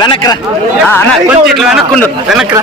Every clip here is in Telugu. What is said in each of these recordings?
వెనక్రా అన్న కొంచెం ఇట్లా వెనక్కుండు వెనక్రా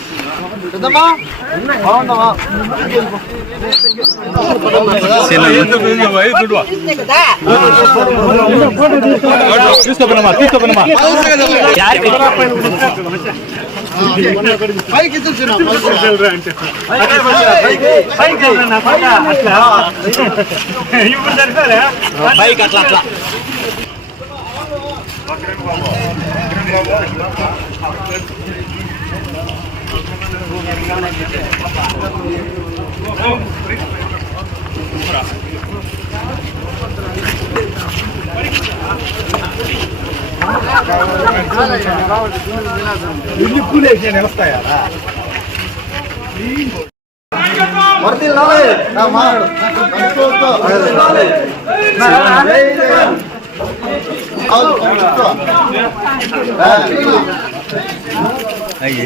బైక్ అట్లా అట్లా ఇల్లు తిరణా ఇక్కడ వస్తుందా తిరణా కొంచెం ఎంటర్ ఈ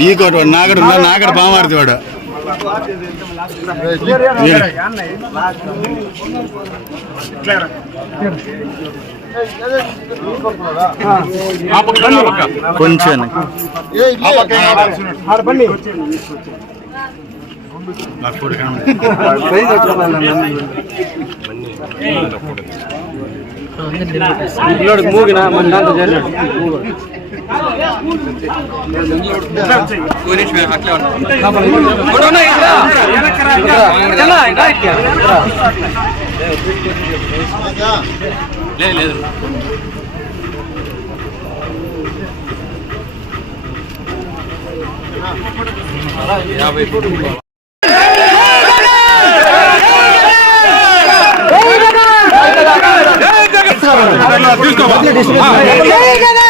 ఈ కోట నాగడు నాగడు పామారుతి వాడు కొంచెం. మూగిన మన దాంట్లో చేరినాడు లేదు నాయకత్వం గ్రూప్ తీసుకోవాలి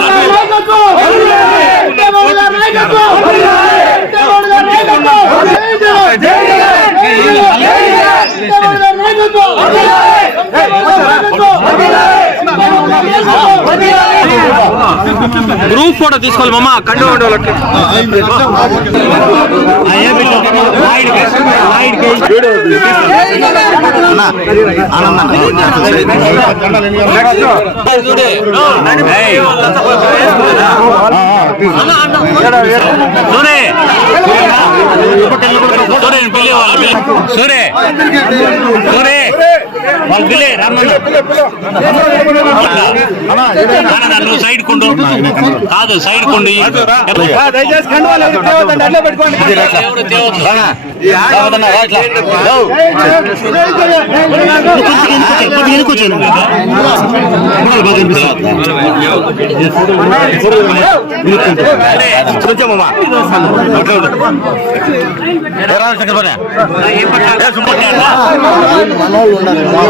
వాళ్ళకి అన్న ఆనందన్న చూడే ఏయ్. సూరే సూరే సూరే సూరే వాళ్ళు పిల్లి రమ్మను ఆనంద నువ్వు సైడ్ కుండు కాదు సైడ్ కుండు దయచేసి కండువాలు ఎవరు తేవద్దండి, అట్లే పెట్టుకోండి. ఎవడు తేవద్దు. రావద్దన్న, రాట్లా. యో. కొంచెమమ్మా. ఏ రా, చక్కగా పోనీ. ఏ సుబ్బయ్య అన్న. ఆ వాళ్ళే. ఇంకా ఉండి, ఇంకా ఉన్నారు,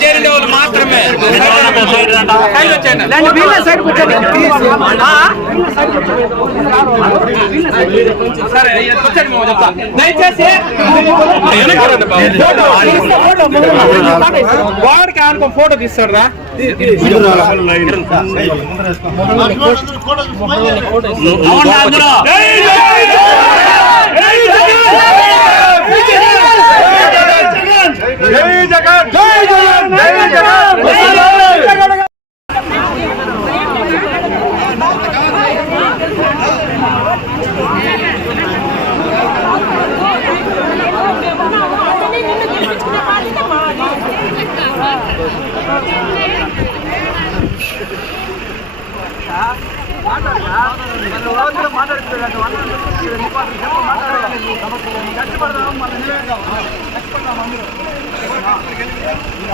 చేరిన వాళ్ళు మాత్రమే దయచేసి వాడికి అనుకో ఫోటో తీస్తాడు రా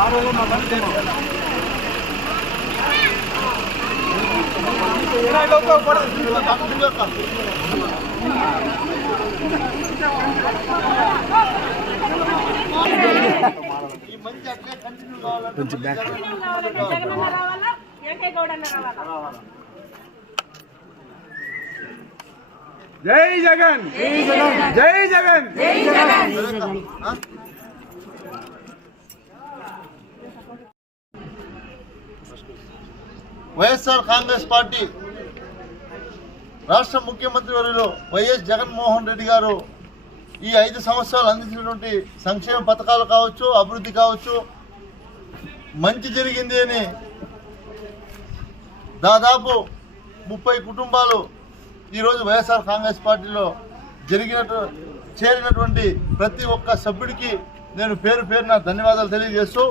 అవునా అందరూ? జగనన్న రావాలా ఏకే గౌడన్న రావాలా జై జగన్. జై జగన్. వైఎస్ఆర్ కాంగ్రెస్ పార్టీ రాష్ట్ర ముఖ్యమంత్రి వర్యులు వైఎస్ జగన్మోహన్ రెడ్డి గారు ఈ ఐదు సంవత్సరాలు అందించినటువంటి సంక్షేమ పథకాలు కావచ్చు అభివృద్ధి కావచ్చు మంచి జరిగింది అని దాదాపు ముప్పై కుటుంబాలు ఈరోజు వైఎస్ఆర్ కాంగ్రెస్ పార్టీలో జరిగినట్టు చేరినటువంటి ప్రతి ఒక్క సభ్యుడికి నేను పేరు పేరున ధన్యవాదాలు తెలియజేస్తూ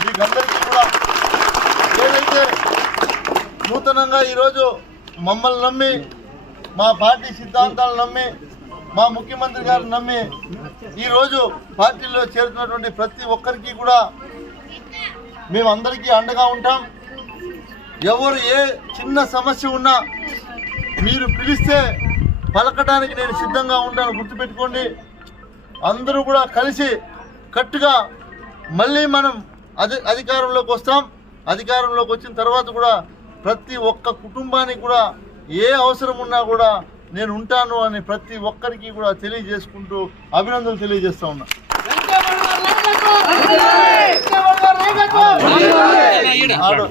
మీకందరికీ కూడా ఏదైతే నూతనంగా ఈరోజు మమ్మల్ని నమ్మి మా పార్టీ సిద్ధాంతాలు నమ్మి మా ముఖ్యమంత్రి గారు నమ్మి ఈరోజు పార్టీలో చేరుతున్నటువంటి ప్రతి ఒక్కరికి కూడా మేమందరికీ అండగా ఉంటాం. ఎవరు ఏ చిన్న సమస్య ఉన్నా మీరు పిలిస్తే పలకడానికి నేను సిద్ధంగా ఉంటాను గుర్తుపెట్టుకోండి. అందరూ కూడా కలిసి కట్టుగా మళ్ళీ మనం అధి అధికారంలోకి వస్తాం. అధికారంలోకి వచ్చిన తర్వాత కూడా ప్రతి ఒక్క కుటుంబానికి కూడా ఏ అవసరం ఉన్నా కూడా నేను ఉంటాను అని ప్రతి ఒక్కరికి కూడా తెలియజేసుకుంటూ అభినందనలు తెలియజేస్తా ఉన్నా. ఆడు-